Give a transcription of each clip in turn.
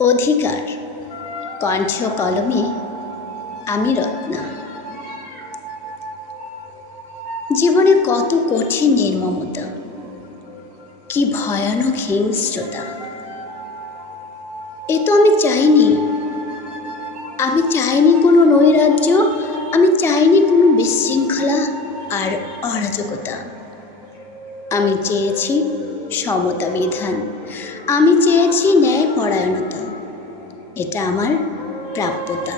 অধিকার কণ্ঠ কলমে আমি রত্না। জীবনে কত কঠিন নির্মমতা, কি ভয়ানক হিংস্রতা। এ তো আমি চাইনি। আমি চাইনি কোনো নৈরাজ্য, আমি চাইনি কোনো বিশৃঙ্খলা আর অরাজকতা। আমি চেয়েছি সমতা বিধান, আমি চেয়েছি ন্যায় পরায়ণতা এটা আমার প্রাপ্যতা।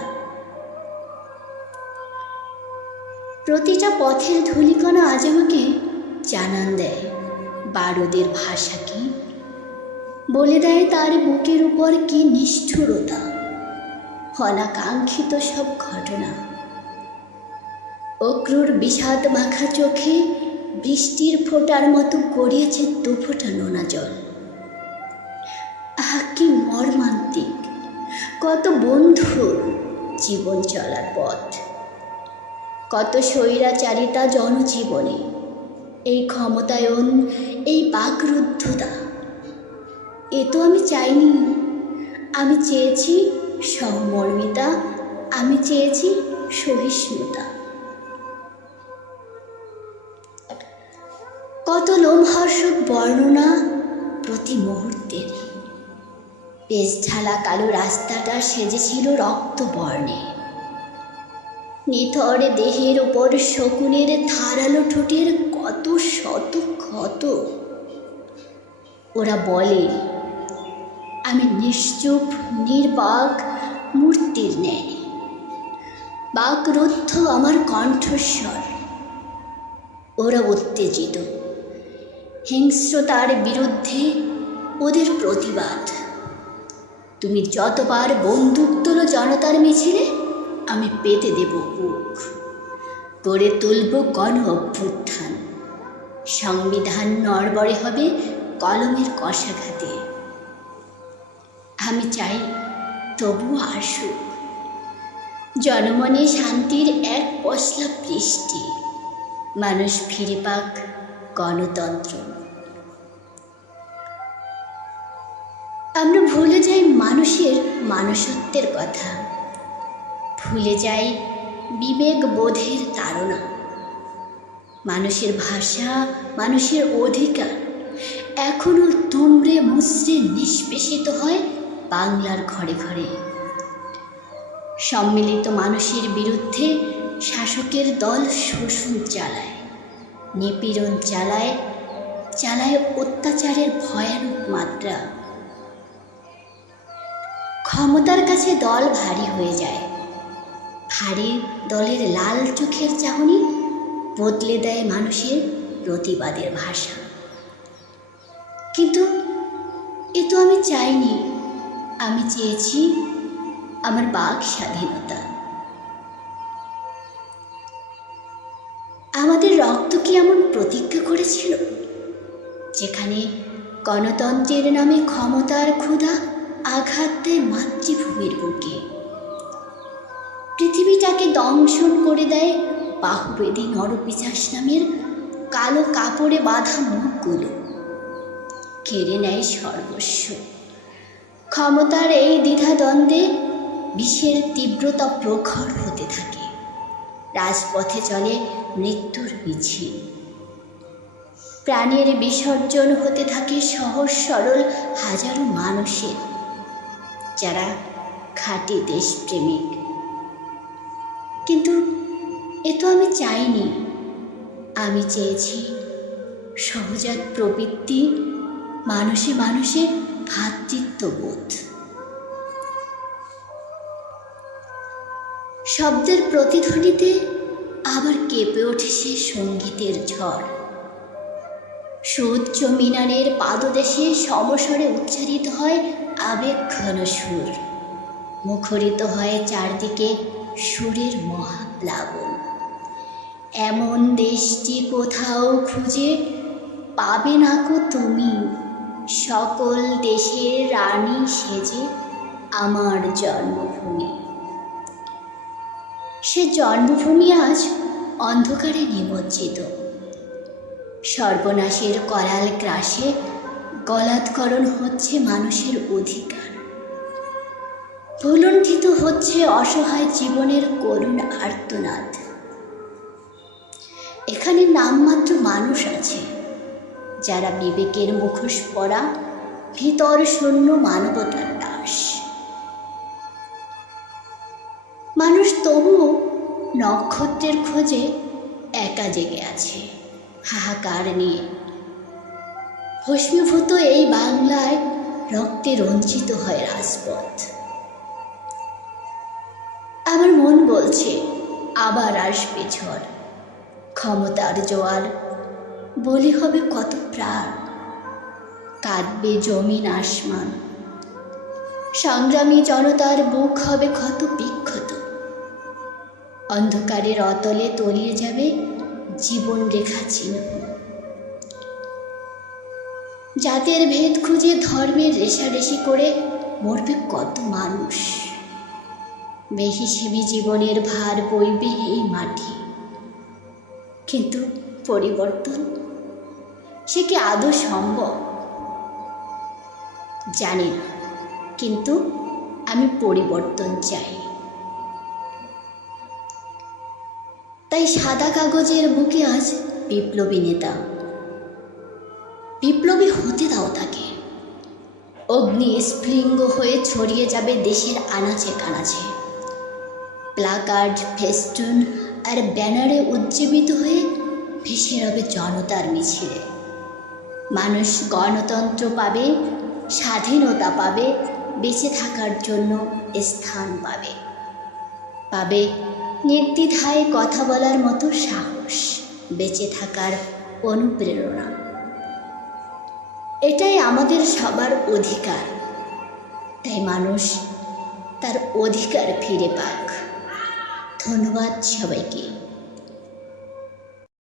প্রতিটা পথের ধূলিকণা আজ আমাকে জানান দেয়, বারুদের ভাষা কি? বলে দেয় তার বুকের উপর কি নিষ্ঠুরতা? অনাকাঙ্ক্ষিত সব ঘটনা। অক্রুর বিষাদ মাখা চোখে বৃষ্টির ফোঁটার মতো গড়িয়েছে দুফোঁটা নোনা জল। কত বন্ধুর জীবন চলার পথ। কত স্বৈরাচারিতা জনজীবনে। এই ক্ষমতায়ন, এই বাকরুদ্ধতা। এ তো আমি চাইনি। আমি চেয়েছি সহমর্মিতা আমি চেয়েছি সহিষ্ণুতা। কত লোমহর্ষক বর্ণনা প্রতি মুহূর্তের পেশ ঢালা কালো রাস্তাটা সেজেছিল রক্ত বর্ণে নিথর দেহের ওপর শকুনের ধারালো ঠোঁটের কত শত ক্ষত। ওরা বলে, আমি নিশ্চুপ, নির্বাক মূর্তির ন্যায়। বাকরুদ্ধ আমার কণ্ঠস্বর। ওরা উত্তেজিত। হিংস্রতার বিরুদ্ধে ওদের প্রতিবাদ। তুমি যতবার বন্দুক তোলো জনতার মিছিলে, আমি পেতে দেব বুক। গড়ে তুলব গণ অভ্যুত্থান। সংবিধান নড়বড়ে হবে কলমের কষাঘাতে। আমি চাই তবু আসুক। জনমনে শান্তির এক পশলা বৃষ্টি মানুষ ফিরে পাক গণতন্ত্র। মানুষের মানুষত্বের কথা। ভুলে যাই বিবেক বোধের তাড়না। মানুষের ভাষা, মানুষের অধিকার এখনও তুমড়ে মুচড়ে নিষ্পেষিত হয় বাংলার ঘরে ঘরে। সম্মিলিত মানুষের বিরুদ্ধে শাসকের দল শোষণ চালায়, নিপীড়ন চালায় চালায় অত্যাচারের ভয়ানক মাত্রা। ক্ষমতার কাছে দল ভারী হয়ে যায়। ভারী দলের লাল চোখের চাহনি বদলে দেয় মানুষের প্রতিবাদের ভাষা। কিন্তু এ তো আমি চাইনি, আমি চেয়েছি আমার বাক স্বাধীনতা। আমাদের রক্ত কি এমন প্রতিজ্ঞা করেছিল? যেখানে গণতন্ত্রের নামে ক্ষমতার ক্ষুধা আঘাত দেয় মাতৃভূমির বুকে। পৃথিবীটাকে দংশন করে দেয় বাহুবেদী নরপিচাস নামের কালো কাপড়ে বাঁধা মুখগুলো। কেড়ে নেয় সর্বস্ব। ক্ষমতার এই দ্বিধাদ্বন্দ্বে বিষের তীব্রতা প্রখর হতে থাকে। রাজপথে চলে মৃত্যুর মিছিল প্রাণের বিসর্জন হতে থাকে সহজ সরল হাজারো মানুষের। যারা খাঁটি দেশপ্রেমিক। কিন্তু এ তো আমি চাইনি। আমি চেয়েছি সহজাত প্রবৃত্তি, মানুষে মানুষে ভ্রাতৃত্ববোধ। শব্দের প্রতিধ্বনিতে আবার কেঁপে ওঠে সে সঙ্গীতের ঝড়। সুউচ্চ মিনারের পাদদেশে সমস্বরে উচ্চারিত হয় ঘন সুর। মুখরিত হয় চারদিকে সুরের মহাপ্লাবন। এমন দেশটি কোথাও খুঁজে পাবে না কো তুমি? সকল দেশের রানী সেজে আমার জন্মভূমি। সে জন্মভূমি আজ অন্ধকারে নিমজ্জিত। সর্বনাশের করাল গ্রাসে গলাৎকরণ হচ্ছে মানুষের অধিকার। ভুলণ্ঠিত হচ্ছে অসহায় জীবনের করুণ আর্তনাদ। এখানে নামমাত্র মানুষ আছে, যারা বিবেকের মুখোশ পরা ভিতর শূন্য মানবতার দাস। মানুষ তবুও নক্ষত্রের খোঁজে একা জেগে আছে। হাহাকার নিয়ে। ভস্মীভূত এই বাংলায় রক্তে রঞ্জিত হয় রাজপথ। আমার মন বলছে, আবার আসবে ঝড়। ক্ষমতার জোয়ার, বলি হবে কত প্রাণ। কাঁদবে জমিন আসমান। সংগ্রামী জনতার বুক হবে ক্ষত বিক্ষত। অন্ধকারের অতলে তলিয়ে যাবে জীবন রেখা চিহ্ন জাতের ভেদ খুঁজে ধর্মের রেশারেশি করে মরবে কত মানুষ। বেহিসেবি জীবনের ভার বইবে এই মাটি। কিন্তু পরিবর্তন? সে কি আদৌ সম্ভব? জানি না। কিন্তু আমি পরিবর্তন চাই। তাই সাদা কাগজের বুকে আজ বিপ্লবী নেতা। বিপ্লবী হতে দাও তাকে। অগ্নি স্ফুলিঙ্গ হয়ে ছড়িয়ে যাবে দেশের আনাচে কানাচে। প্লাকার্ড, ফেস্টুন আর ব্যানারে উজ্জীবিত হয়ে ভেসে রবে জনতার মিছিলে। মানুষ গণতন্ত্র পাবে, স্বাধীনতা পাবে, বেঁচে থাকার জন্য স্থান পাবে। পাবে নির্দ্বিধায় কথা বলার মতো সাহস বেঁচে থাকার অনুপ্রেরণা। এটাই আমাদের সবার অধিকার। তাই মানুষ তার অধিকার ফিরে পাক। ধন্যবাদ সবাইকে।